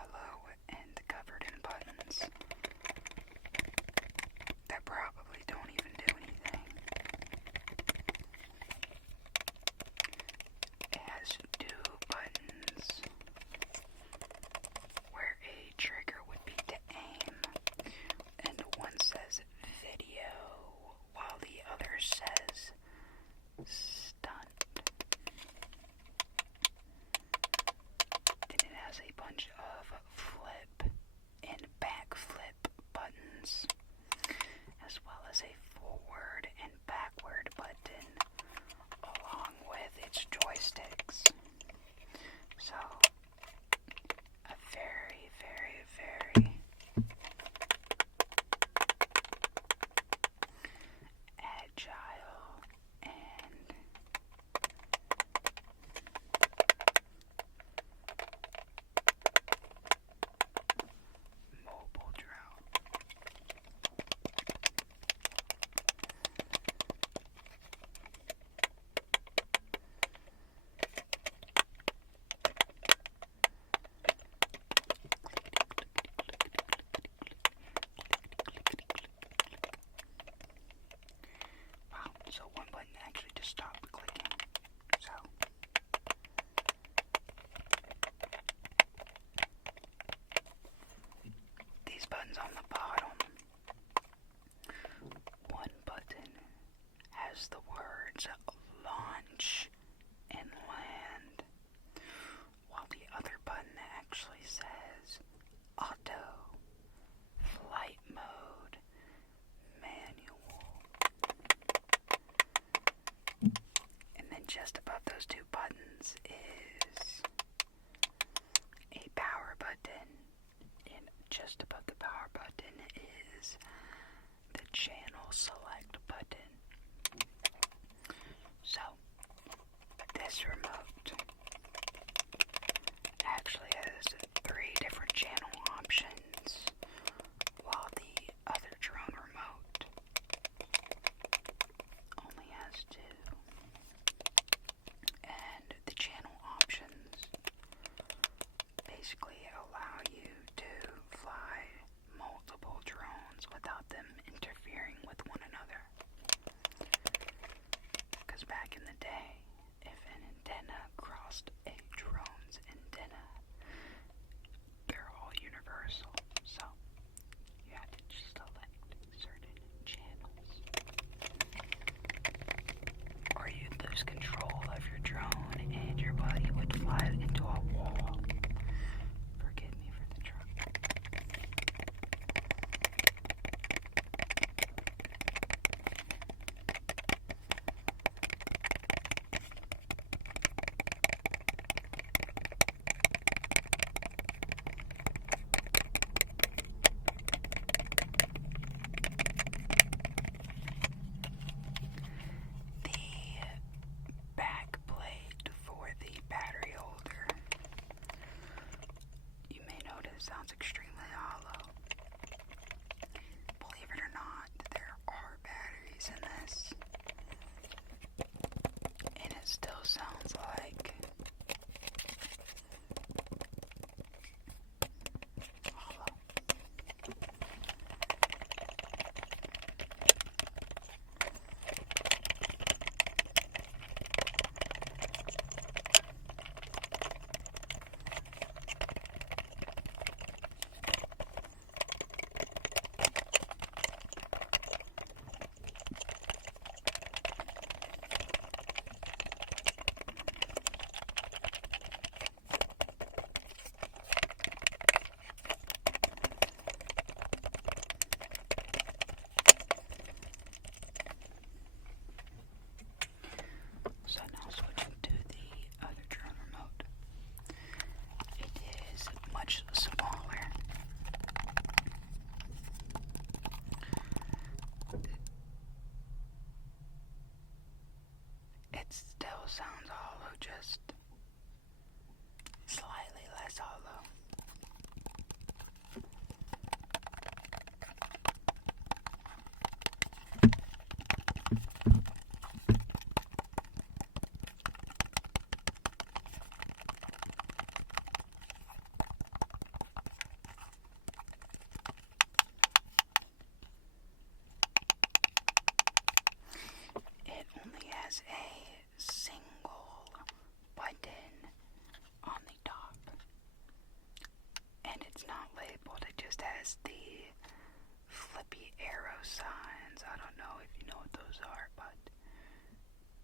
hollow and covered in buttons that probably don't even do anything. It has two buttons where a trigger would be to aim, and one says video while the other says stunt. Then it has a bunch of flip and backflip buttons, as well as a forward and backward button, along with its joysticks. So, a very, very, very agile and mobile drone. Wow, so one button actually just stopped clicking. So these buttons on the bottom, one button has the words launch and land, while the other button actually says auto, flight mode, manual. And then just above those two buttons is a power button, and just above the power button is the channel select button. So, this remote actually has 3 different channel options, while the other drone remote only has 2. And the channel options basically allow you to fly multiple drones without them interfering with one another. Because back in the day, if an antenna crossed a drone's antenna, they're all universal, so you have to just select certain channels, or you'd lose control of your drone and your buddy would fly into a wall. Forgive me for the truck. The back plate for the battery holder, you may notice, sounds extremely hollow. Believe it or not, there are batteries in this, and it still sounds like hollow. just has the flippy arrow signs. I don't know if you know what those are, but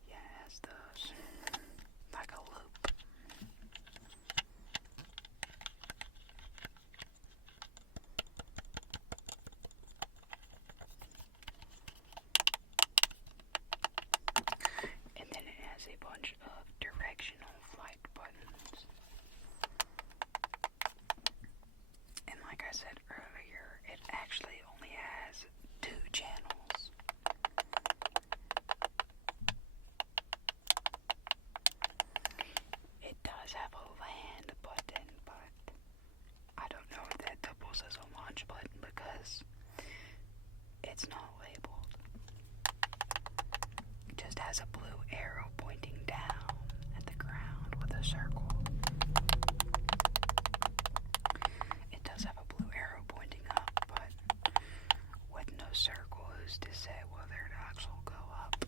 yeah, it has those. Like a loop. And then it has a bunch of directional flight buttons. And like I said earlier, it actually only has 2 channels. It does have a land button, but I don't know if that doubles as a launch button because it's not labeled. It just has a blue arrow pointing down at the ground with a circle. It does have a blue arrow pointing up, but with no circle, who's to say whether it actually go up?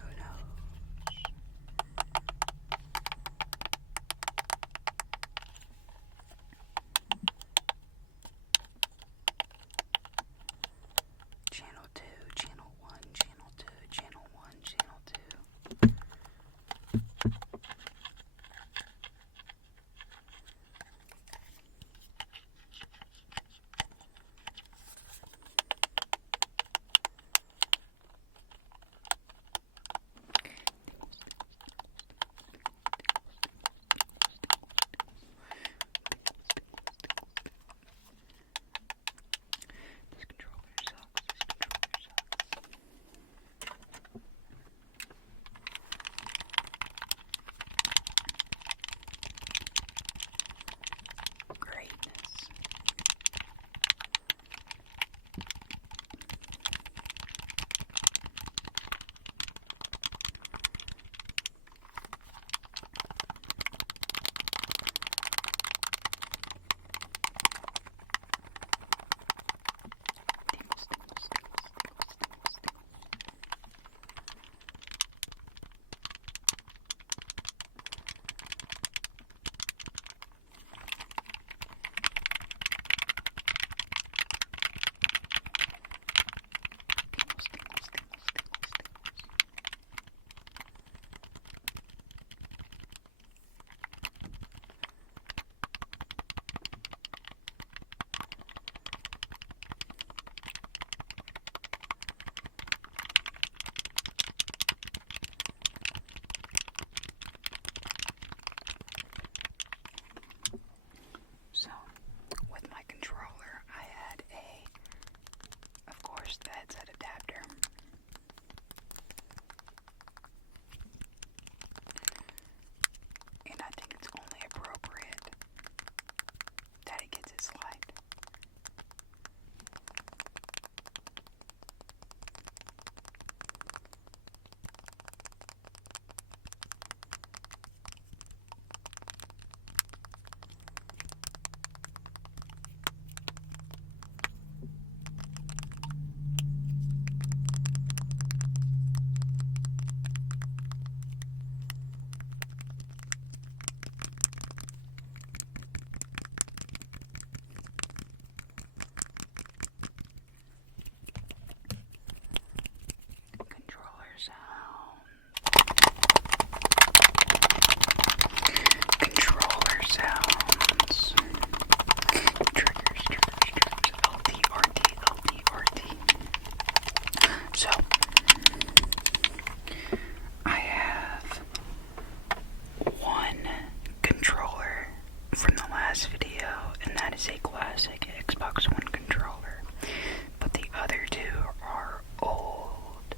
Who knows? Channel 2, Channel 1, Channel 2, Channel 1, Channel 2. This controller sucks. Greatness. So, with my controller, I had of course, the headset adapter. And I think it's only appropriate that it gets its light. Controller sounds. Controller sounds. Triggers. LT, RT. So, I have one controller from the last video, and that is a classic Xbox One controller. But the other 2 are old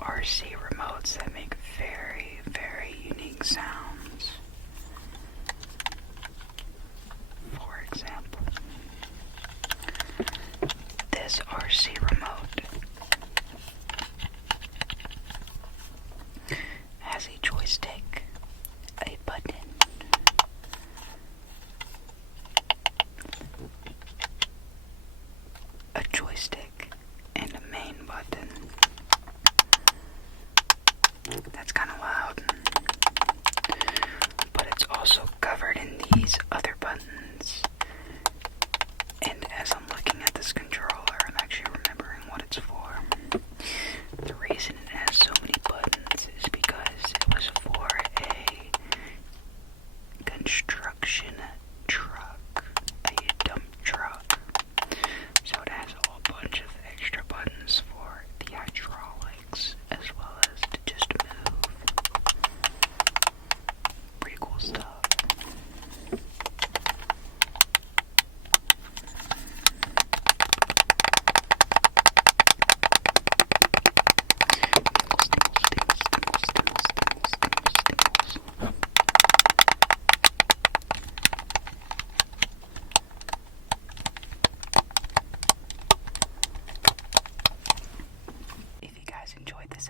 RC remotes that make very, very unique sounds. For example, this RC remote has a joystick, a button,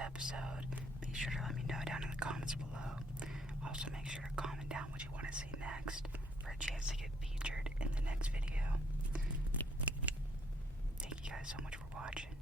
episode, be sure to let me know down in the comments below. Also, make sure to comment down what you want to see next for a chance to get featured in the next video. Thank you guys so much for watching.